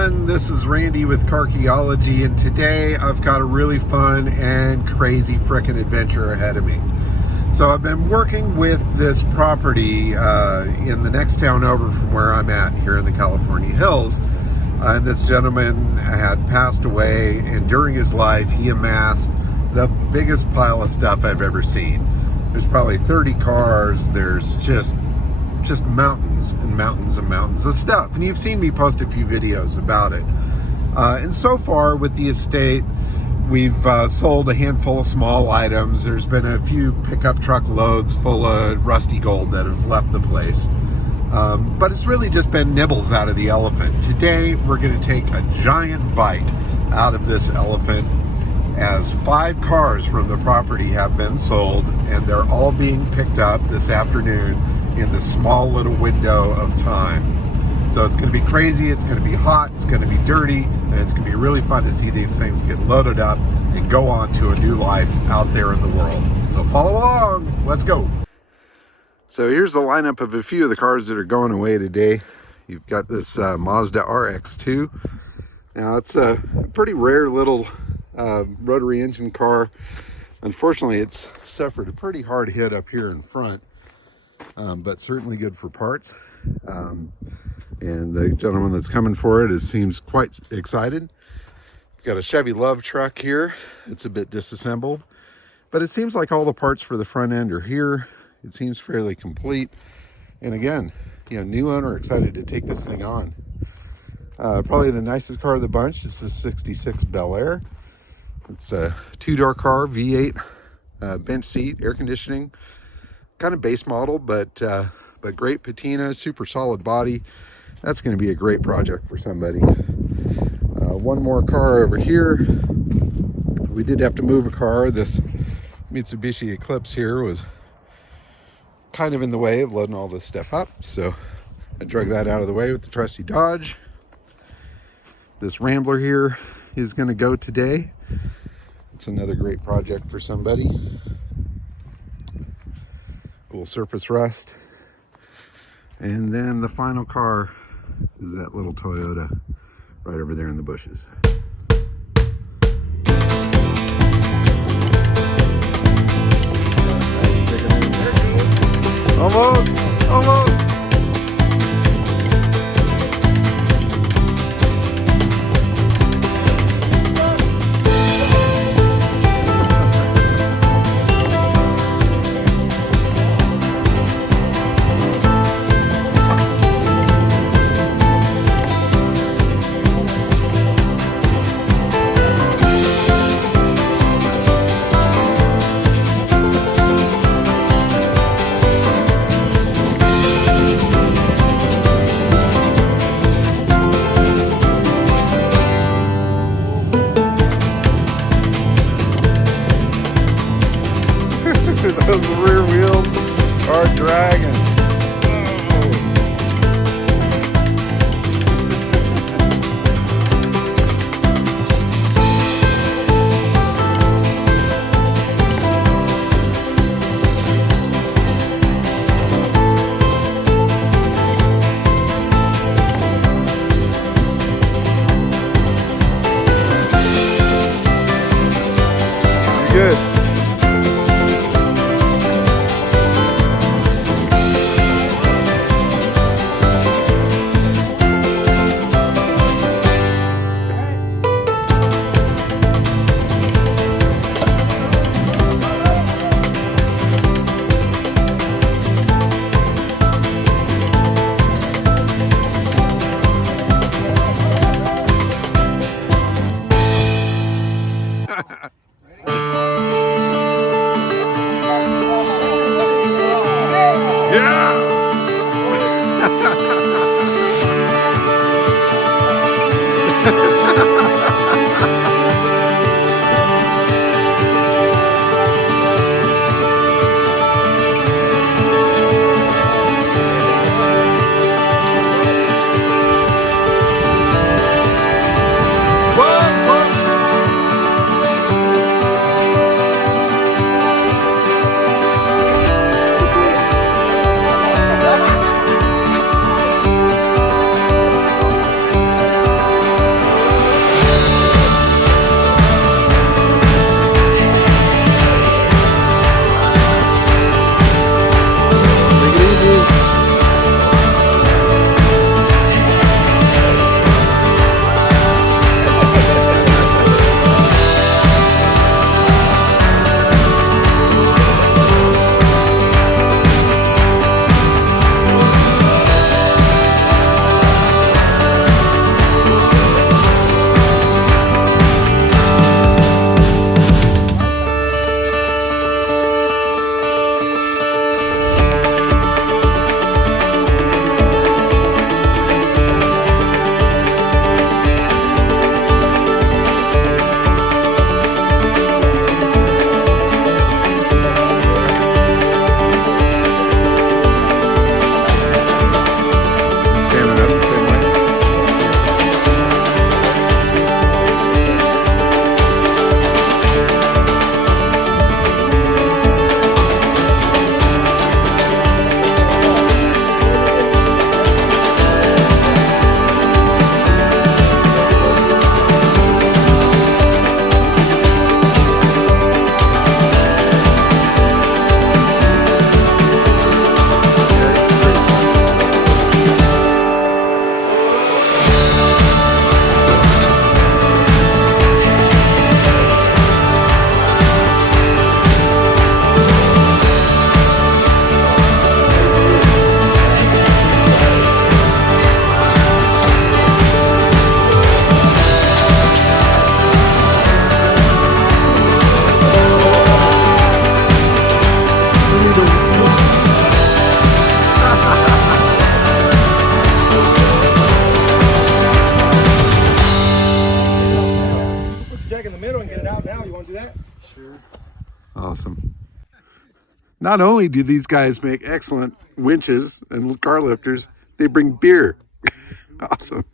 everyone, this is Randy with Carchaeology, and today I've got a really fun and crazy frickin' adventure ahead of me. So I've been working with this property in the next town over from where I'm at here in the California hills. And this gentleman had passed away, and during his life he amassed the biggest pile of stuff I've ever seen. There's probably 30 cars, there's just mountains and mountains and mountains of stuff. And you've seen me post a few videos about it. And so far with the estate, we've sold a handful of small items. There's been a few pickup truck loads full of rusty gold that have left the place. But it's really just been nibbles out of the elephant. Today, we're going to take a giant bite out of this elephant, as 5 cars from the property have been sold, and they're all being picked up this afternoon in the small little window of time. So it's going to be crazy, it's going to be hot, it's going to be dirty, and it's going to be really fun to see these things get loaded up and go on to a new life out there in the world. So follow along, let's go. So here's the lineup of a few of the cars that are going away today. You've got this Mazda RX-2. Now it's a pretty rare little rotary engine car. Unfortunately, it's suffered a pretty hard hit up here in front. But certainly good for parts. And the gentleman that's coming for it seems quite excited. We've got a Chevy Love truck here. It's a bit disassembled, but it seems like all the parts for the front end are here. It seems fairly complete. And again, new owner excited to take this thing on. Probably the nicest car of the bunch. This is 66 Bel Air. It's a 2-door car, V8, bench seat, air conditioning. Kind of base model, but great patina, super solid body. That's going to be a great project for somebody. One more car over here. We did have to move a car. This Mitsubishi Eclipse here was kind of in the way of loading all this stuff up, so I dragged that out of the way with the trusty Dodge. This Rambler here is going to go today. It's another great project for somebody. Cool surface rust. And then the final car is that little Toyota right over there in the bushes. Almost. Those rear wheels are dragging. Good. Not only do these guys make excellent winches and car lifters, they bring beer. Awesome.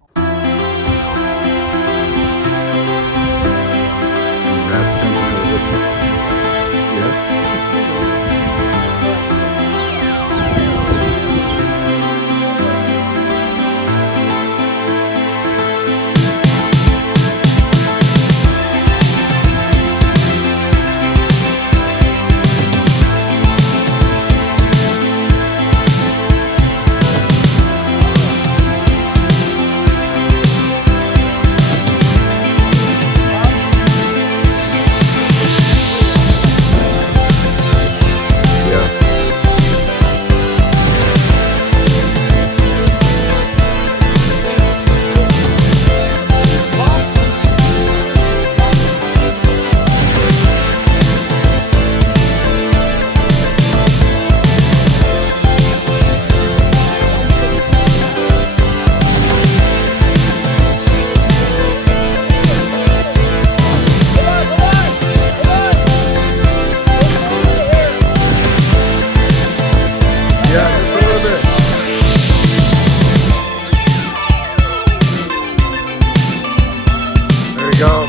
Go.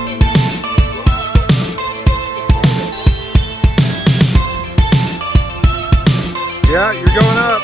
Yeah, you're going up.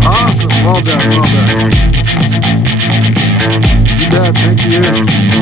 Awesome. Well done. Well done. You bet. Thank you.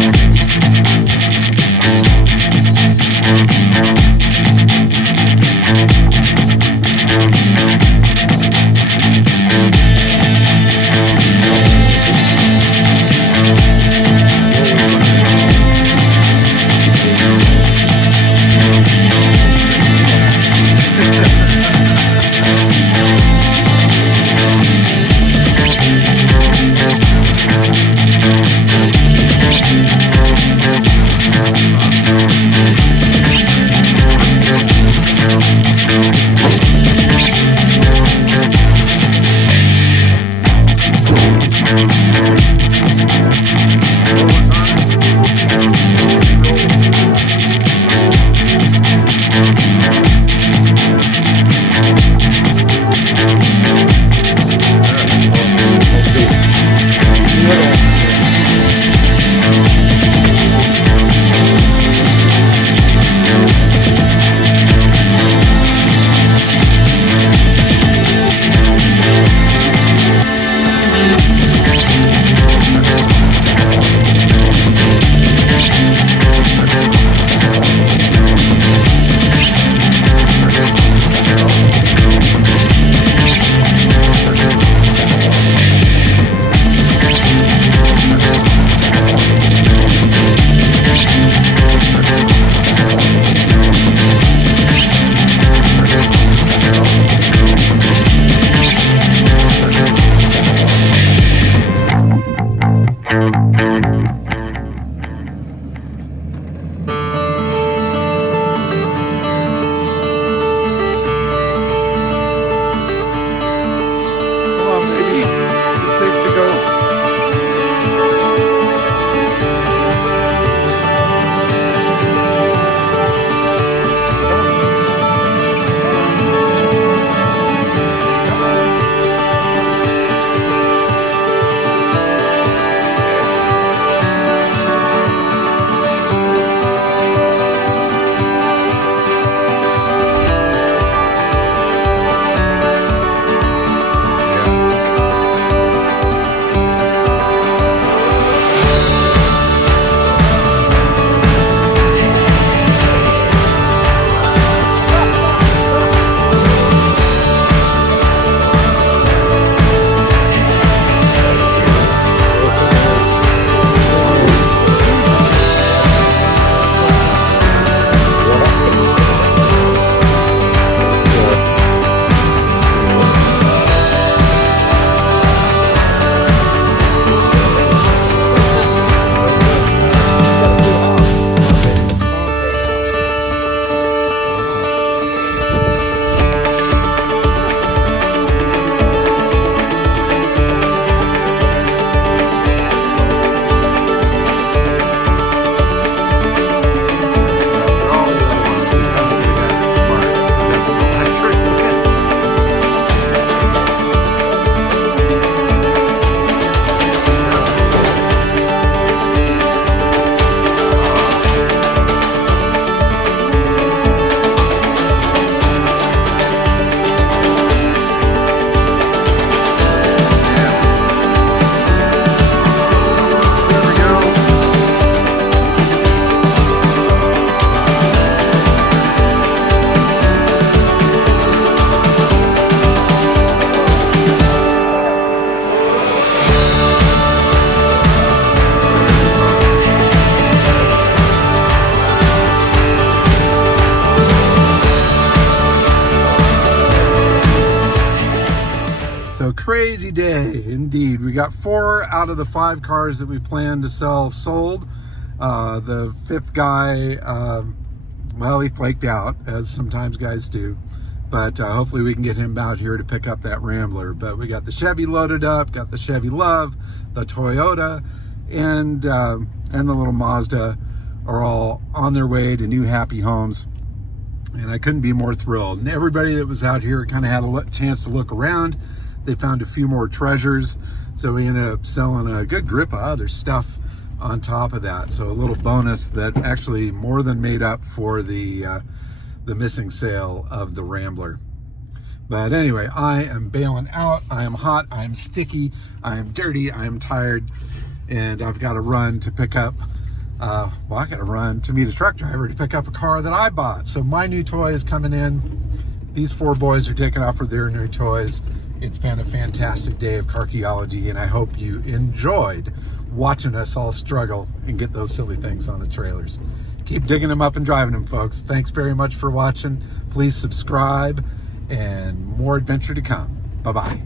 crazy day indeed. We got 4 out of the 5 cars that we planned to sell sold. The 5th guy, well, he flaked out, as sometimes guys do, but hopefully we can get him out here to pick up that Rambler. But we got the Chevy loaded up, got the Chevy Love, the Toyota, and the little Mazda are all on their way to new happy homes. And I couldn't be more thrilled. And everybody that was out here kind of had a chance to look around. They found a few more treasures. So we ended up selling a good grip of other stuff on top of that. So a little bonus that actually more than made up for the missing sale of the Rambler. But anyway, I am bailing out. I am hot, I am sticky, I am dirty, I am tired, and I've got to run to pick up I got to run to meet a truck driver to pick up a car that I bought. So my new toy is coming in. These 4 boys are taking off with their new toys. It's been a fantastic day of Carchaeology, and I hope you enjoyed watching us all struggle and get those silly things on the trailers. Keep digging them up and driving them, folks. Thanks very much for watching. Please subscribe, and more adventure to come. Bye-bye.